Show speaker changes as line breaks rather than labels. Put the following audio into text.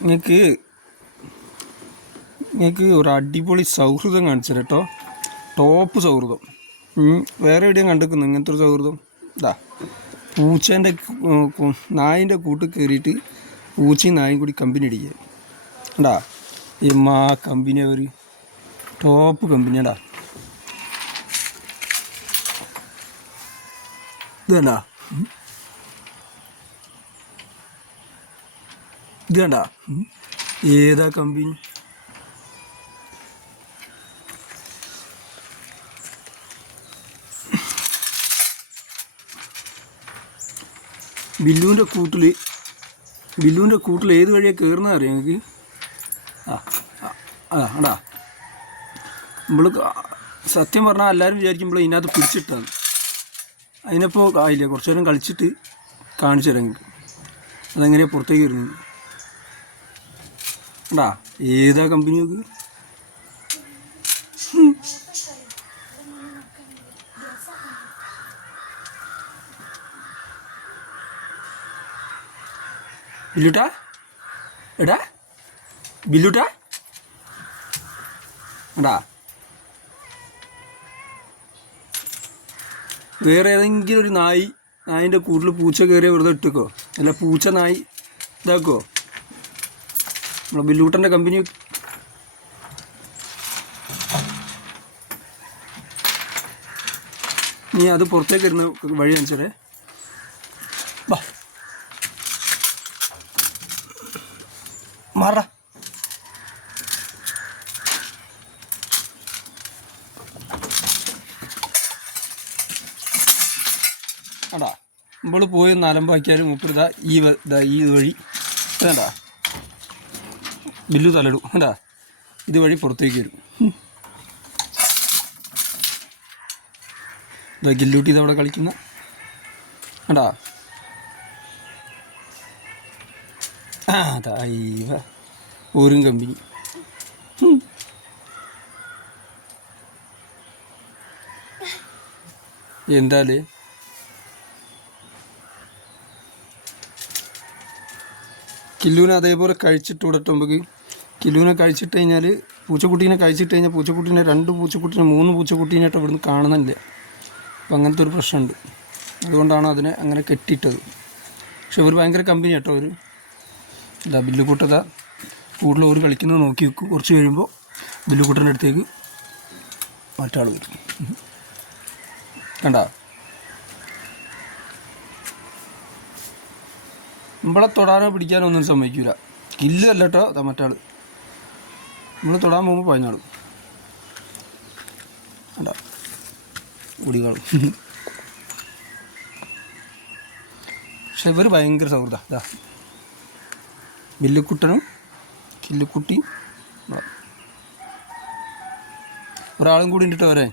നിങ്ങൾക്ക് നിങ്ങൾക്ക് ഒരു അടിപൊളി സൗഹൃദം കാണിച്ചു കേട്ടോ ടോപ്പ് സൗഹൃദം വേറെ എവിടെയും കണ്ടിരിക്കുന്നു ഇങ്ങനത്തെ ഒരു സൗഹൃദം. ഇതാ പൂച്ചേന്റെ നായിന്റെ കൂട്ട് കയറിയിട്ട് പൂച്ചയും നായും കൂടി കമ്പനി അടിക്കുക. ഉണ്ടാ എമ്മാ കമ്പനി അവർ ടോപ്പ് കമ്പനിയാടാ ഇത് ഇത് കണ്ട? ഏതാ കമ്പി? ബില്ലുവിന്റെ കൂട്ടിൽ ബില്ലുവിന്റെ കൂട്ടിൽ ഏത് വഴിയാണ് കയറുന്നത് അറിയാം നിങ്ങൾക്ക് ആ ആ, അടാ നമ്മൾ സത്യം പറഞ്ഞാൽ എല്ലാവരും വിചാരിക്കുമ്പോൾ ഇതിനകത്ത് പിടിച്ചിട്ടാണ്. അതിനിപ്പോൾ ആയില്ല കുറച്ച് നേരം കളിച്ചിട്ട് കാണിച്ചു തരാം നിങ്ങൾക്ക് അതെങ്ങനെയാണ് പുറത്തേക്ക് വരുന്നത്? ഉണ്ടാ ഏതാ കമ്പനി നോക്ക്? ബില്ലുട്ടാ? എടാ ബില്ലുട്ടാ? എടാ. വേറെ ഏതെങ്കിലും ഒരു നായി നായിന്റെ കൂട്ടിൽ പൂച്ച കയറിയ വെറുതെ ഇട്ടുക്കോ? അല്ല പൂച്ച നായി ഇതാക്കോ? നമ്മളെ ബില്ലൂട്ടന്റെ കമ്പനി നീ അത് പുറത്തേക്ക് വരുന്ന വഴി കാണിച്ചേ വാ മാറ അടാ നമ്മൾ പോയി നാലമ്പാക്കിയാലും മുപ്പത് ഈ ഈ വഴി വേണ്ട ബില്ലു തലടും. വേണ്ട ഇതുവഴി പുറത്തേക്ക് വരും. ഇതാ ഗില്ലൂട്ടി ഇതവിടെ കളിക്കുന്ന. വേണ്ടാ ആ ഊരും കമ്പനി. എന്താലേ? കില്ലുവിനെ അതേപോലെ കഴിച്ചിട്ട് വിടട്ടെ കില്ലുവിനെ കഴിച്ചിട്ട് കഴിഞ്ഞാൽ പൂച്ചക്കുട്ടീനെ കഴിച്ചിട്ട് കഴിഞ്ഞാൽ പൂച്ചക്കുട്ടീനെ രണ്ട് പൂച്ചക്കുട്ടീനെ മൂന്ന് പൂച്ചക്കുട്ടീനായിട്ട് ഇവിടുന്ന് കാണുന്നില്ല. അപ്പം അങ്ങനത്തെ ഒരു പ്രശ്നമുണ്ട്. അതുകൊണ്ടാണ് അതിനെ അങ്ങനെ കെട്ടിയിട്ടത്. പക്ഷെ ഇവർ ഭയങ്കര കമ്പനി കേട്ടോ അവർ ഇതാ ബില്ലുകൂട്ടത. കൂടുതൽ ഒരു കളിക്കുന്നത് നോക്കി വെക്കും കുറച്ച് കഴിയുമ്പോൾ ബില്ലുകൂട്ടന്റെ അടുത്തേക്ക് മറ്റാൾ വരും. കണ്ട? നമ്മളെ തൊടാനോ പിടിക്കാനോ ഒന്നും സമ്മതിക്കില്ല കില്ല് അല്ല മറ്റാൾ നമ്മൾ തൊടാൻ പോകുമ്പോൾ പഴഞ്ഞാടും അല്ല കുടികളും പക്ഷെ ഇവർ ഭയങ്കര സൗഹൃദ. ഇതാ. ബില്ലുക്കുട്ടനും കില്ലുക്കുട്ടിയും. ഒരാളും കൂടി ഉണ്ടിട്ട് വരെ